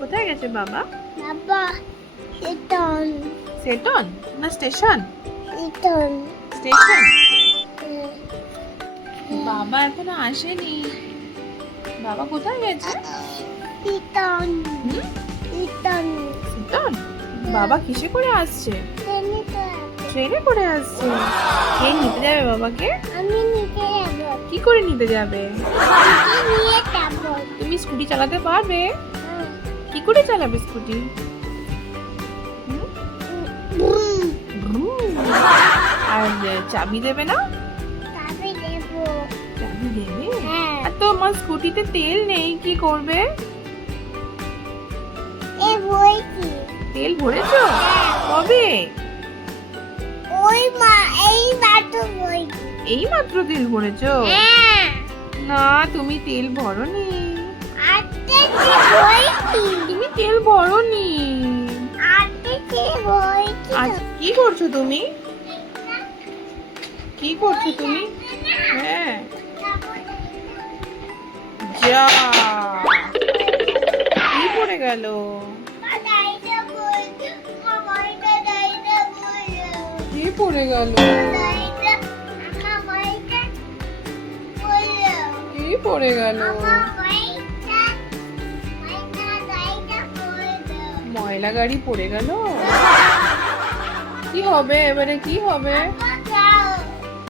কোথায় গেছে বাবা? বাবা সেটন সেটন না স্টেশন? Station station. বাবা এখনো আসেনি। বাবা কোথায় গেছে? সেটন হুম? Station station. বাবা কিসে করে আসছে? ট্রেনে তো ট্রেনে করে আসছে। কে নিতে যাবে বাবাকে? আমি নিতে যাবো কি করে নিতে যাবে? আমি নিয়ে যাবো তুমি স্কুটি চালাতে পারবে? কি করে চালাবে স্কুটি? হুম? বুম হুম। আর চাবি দেবে না? তবে দেবো চাবি দেবে? হ্যাঁ আর তো আমার স্কুটিতে তেল নেই, কি করবে? এ বইছি তেল ভরেছো? কবে? ওই মা এই মাত্র বইছি এই মাত্র তেল ভরেছো? হ্যাঁ না, তুমি তেল ভরোনি। আটতে বইছি তুমি তেল ভরোনি। আটতে বইছি আজ কি করছো তুমি? কি করছো তুমি? হ্যাঁ, যা, কি পড়ে গেল? কি পড়ে গেল? কি পড়ে গেল? ময়লা গাড়ি পড়ে গেল। কি হবে এবারে, কি হবে?